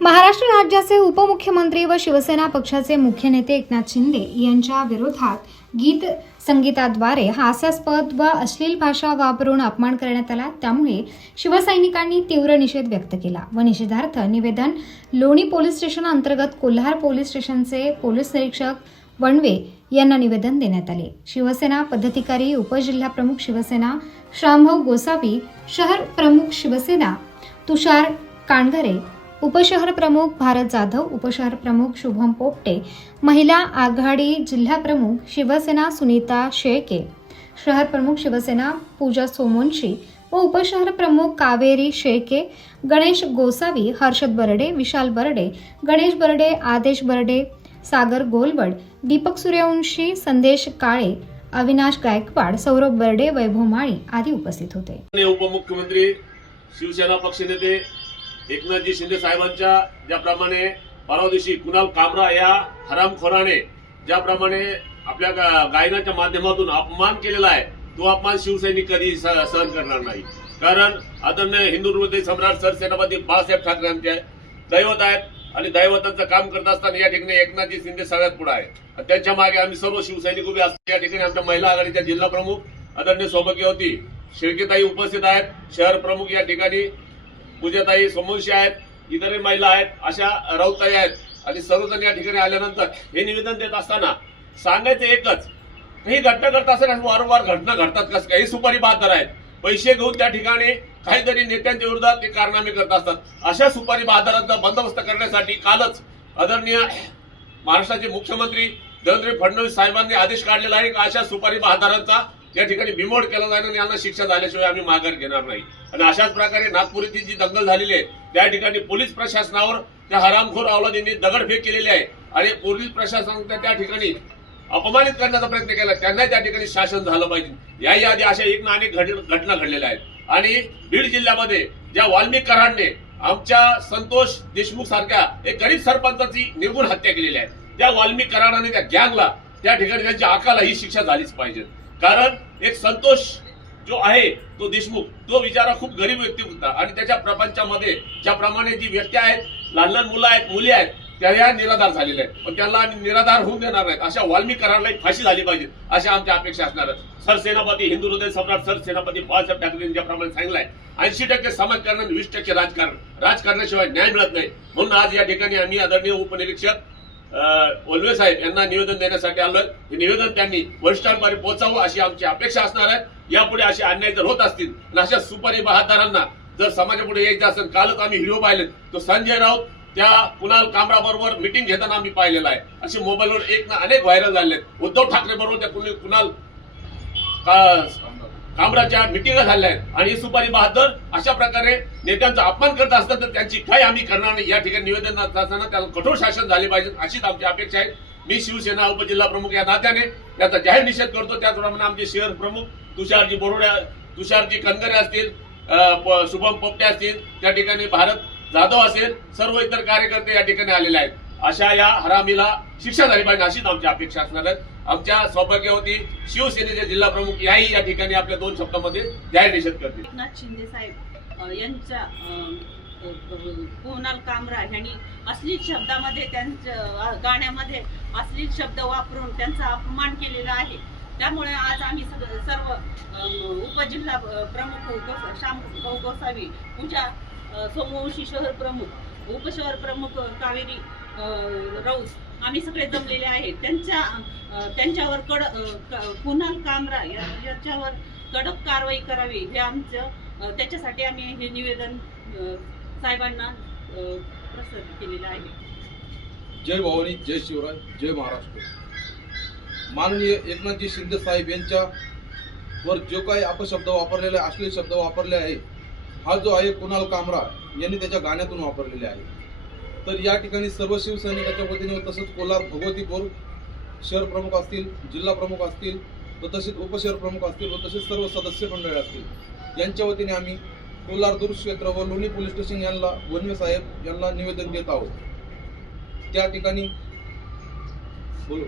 महाराष्ट्र राज्याचे उपमुख्यमंत्री व शिवसेना पक्षाचे मुख्य नेते एकनाथ शिंदे यांच्या विरोधात गीत संगीताद्वारे हास्यास्पद व अश्लील भाषा वापरून अपमान करण्यात आला. त्यामुळे शिवसैनिकांनी तीव्र निषेध व्यक्त केला व निषेधार्थ निवेदन लोणी पोलीस स्टेशन अंतर्गत कोल्हार पोलीस स्टेशनचे पोलीस निरीक्षक वणवे यांना निवेदन देण्यात आले. शिवसेना पदाधिकारी उपजिल्हाप्रमुख शिवसेना श्यामभाऊ गोसावी शहर प्रमुख शिवसेना तुषार काणघरे उपशहर प्रमुख भारत जाधव उपशहर प्रमुख शुभम पोपटे महिला आघाडी जिल्हा प्रमुख शिवसेना सुनीता शेळके शहर प्रमुख शिवसेना पूजा सोमवंशी व उपशहर प्रमुख कावेरी शेळके गणेश गोसावी हर्षद बर्डे विशाल बर्डे गणेश बर्डे आदेश बर्डे सागर गोलवड दीपक सूर्यवंशी संदेश काळे अविनाश गायकवाड सौरभ बर्डे वैभव माळी आदी उपस्थित होते. उपमुख्यमंत्री शिवसेना पक्षनेते एकनाथजी शिंदे साहेबांच्या ज्याप्रमाणे परवा दिवशी कुणाल कामरा या हरामखोराने ज्याप्रमाणे आपल्या गा- गायनाच्या माध्यमातून अपमान केलेला आहे तो अपमान शिवसैनिक कधी स- सहन करणार नाही. कारण आदरणीय हिंदू सम्राट सरसेनापती बाळासाहेब ठाकरे यांचे दैवत आहेत आणि दैवतांचं काम करत असताना या ठिकाणी एकनाथजी शिंदे सगळ्यात पुढे आहे त्यांच्या मागे आम्ही सर्व शिवसैनिक उभे असतो या ठिकाणी आमच्या महिला आघाडीच्या जिल्हा प्रमुख आदरणीय सौभाग्यवती शिर्केताई उपस्थित आहेत. शहर प्रमुख या ठिकाणी पूजाताई सोमवंशी आहेत इतरही महिला आहेत अशा राऊताई आहेत. आणि सर्वजण या ठिकाणी आल्यानंतर हे निवेदन देत असताना सांगायचं एकच ही घटना करत असताना वारंवार घटना घडतात कसं काही सुपारी बहादर आहेत. पैसे घेऊन त्या ठिकाणी काहीतरी नेत्यांच्या विरोधात ते कारनामे करत असतात. अशा सुपारी बहादरांचा बंदोबस्त करण्यासाठी कालच आदरणीय महाराष्ट्राचे मुख्यमंत्री देवेंद्र फडणवीस साहेबांनी आदेश काढलेला आहे की? अशा सुपारी बहादरांचा त्या ठिकाणी बिमोड केला जाईल आणि यांना शिक्षा झाल्याशिवाय आम्ही माघार घेणार नाही. आणि अशाच प्रकारे नागपूर येथील जी दंगल झालेली आहे त्या ठिकाणी पोलीस प्रशासनावर त्या हरामखोर अवलादींनी दगडफेक केलेली आहे. आणि पोलीस प्रशासन त्या ठिकाणी अपमानित करण्याचा प्रयत्न केला. त्यांना त्या ठिकाणी शासन झालं पाहिजे. याही आधी अशा एक ना अनेक घटना घडलेल्या आहेत. आणि बीड जिल्ह्यामध्ये ज्या वाल्मिक कराडने आमच्या संतोष देशमुख सारख्या एक गरीब सरपंचाची निर्गुण हत्या केलेली आहे. त्या वाल्मिक कराडाने त्या गँगला त्या ठिकाणी त्यांची आकाला ही शिक्षा झालीच पाहिजे. कारण एक संतोष जो आहे तो देशमुख तो विचारा खूप गरीब व्यक्ती होता. आणि त्याच्या प्रपंचामध्ये ज्याप्रमाणे जी व्यक्ती आहेत लहान लहान मुलं आहेत मुली आहेत त्या ह्या निराधार झालेल्या आहेत. पण त्यांना आम्ही निराधार होऊन देणार नाहीत. अशा वाल्मिक करारला एक फाशी झाली पाहिजे अशा आमच्या अपेक्षा असणार आहेत. सरसेनापती हिंदू हृदय सम्राट सरसेनापती बाळासाहेब ठाकरे ज्याप्रमाणे सांगितलंय ऐंशी टक्के समाजकारण आणि वीस टक्के राजकारण. राजकारणाशिवाय न्याय मिळत नाही. म्हणून आज या ठिकाणी आम्ही आदरणीय उपनिरीक्षक ओलवे साहेब यांना निवेदन देण्यासाठी आलोय. हे निवेदन त्यांनी वरिष्ठांपर्यंत पोहोचावं अशी आमची अपेक्षा असणार आहे. यापुढे असे अन्याय जर होत असतील आणि अशा सुपारी बहादारांना जर समाजापुढे यायचं असेल कालच आम्ही हिरो पाहिले तो संजय राऊत त्या कुणाल कामरा बरोबर मिटिंग घेताना आम्ही पाहिलेला आहे. असे मोबाईलवर एक ना अनेक व्हायरल झाले आहेत. उद्धव ठाकरे बरोबर त्या कुणाल कामराच्या मिटिंग झाल्या आहेत. आणि सुपारी बहादर अशा प्रकारे नेत्यांचा अपमान करत असतात तर त्यांची काय आम्ही करणार नाही? या ठिकाणी निवेदन असताना त्याला कठोर शासन झाले पाहिजे अशीच आमची अपेक्षा आहे. मी शिवसेना उपजिल्हा प्रमुख या नात्याने याचा जाहीर निषेध करतो. त्याचप्रमाणे आमचे शहर प्रमुख तुषारजी बोरोड्या तुषारजी कनगरे असतील शुभम पोपटे असतील त्या ठिकाणी भारत जाधव असेल सर्व इतर कार्यकर्ते या ठिकाणी आलेले आहेत. अशा या हरामीला शिक्षा झाली पाहिजे अशीच आमची अपेक्षा असणार आहे. आमच्या सौभाग्यवती शिवसेनेचे जिल्हा प्रमुख याही या ठिकाणी आपल्या दोन शब्दामध्ये जाहीर निषेध करतील. एकनाथ शिंदे साहेब यांच्या अ, कुणाल कामरा यांनी अश्लील शब्दामध्ये त्यांच्या गाण्यामध्ये अश्लील शब्द वापरून त्यांचा अपमान केलेला आहे. त्यामुळे आज आम्ही सर्व उपजिल्हा प्रमुख श्याम भाऊ गोसावी पूजा सोमवंशी शहर प्रमुख उपशहर प्रमुख कावेरी राऊस आम्ही सगळे जमलेले आहेत. त्यांच्या त्यांच्यावर कड क- कुणाल कामरा याच्यावर कडक कारवाई करावी हे आमचं त्याच्यासाठी आम्ही हे निवेदन साहेबांना प्रसिद्ध प्रसारित केलेलं आहे. जय भवानी जय शिवराय जय महाराष्ट्र. माननीय एकनाथजी शिंदे साहेब यांच्या वर जो काही अपशब्द वापरलेले अश्लील शब्द वापरले आहे हा जो आहे कुणाल कामरा यांनी त्याच्या गाण्यातून वापरलेले आहे तर या ठिकाणी सर्व शिवसैनिकाच्या वतीने व तसंच कोल्हार भगवतीपूर शहर प्रमुख असतील जिल्हा प्रमुख असतील व तसेच उपशहर प्रमुख असतील व तसेच सर्व सदस्य मंडळी असतील. यांच्या वतीने आम्ही कोल्हार दूर क्षेत्र व लोणी पोलीस स्टेशन यांना वनवे साहेब यांना निवेदन देत आहोत. त्या ठिकाणी बोलू.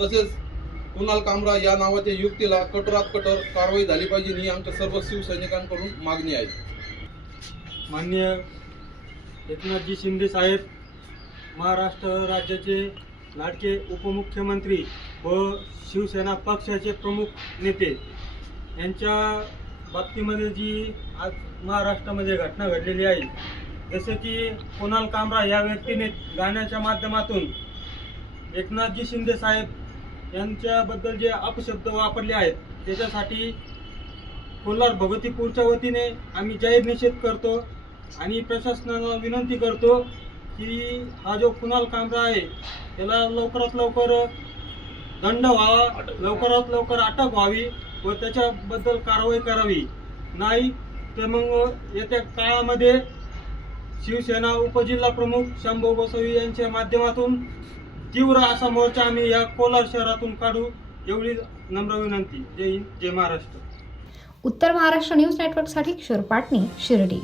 तसेच कुणाल कामरा या नावाच्या युक्तीला कठोरात कठोर कारवाई झाली पाहिजे ही आमच्या सर्व शिवसैनिकांकडून मागणी आहे. मान्य एकनाथजी शिंदे साहेब महाराष्ट्र राज्याचे लाडके उपमुख्यमंत्री व शिवसेना पक्षाचे प्रमुख नेते. यांच्या बाबतीमध्ये जी आज महाराष्ट्रामध्ये घटना घडलेली आहे जसे की कुणाल कामरा या व्यक्तीने गाण्याच्या माध्यमातून एकनाथजी शिंदे साहेब यांच्याबद्दल जे अपशब्द वापरले आहेत त्याच्यासाठी कोल्हार भगवतीपूरच्या वतीने आम्ही जाहीर निषेध करतो. आणि प्रशासनाला विनंती करतो की हा जो कुणाल कामरा आहे त्याला लवकरात लवकर दंड व्हावा अटक. लवकरात लवकर अटक व्हावी व त्याच्याबद्दल कारवाई करावी. नाही तर मग येत्या काळामध्ये शिवसेना उपजिल्हा प्रमुख शंभू गोसावी यांच्या माध्यमातून तीव्र असा मोर्चा आम्ही या कोलार शहरातून काढू एवढी नम्र विनंती. जय हिंद जय महाराष्ट्र. उत्तर महाराष्ट्र न्यूज नेटवर्कसाठी किशोर पाटणी शिर्डी.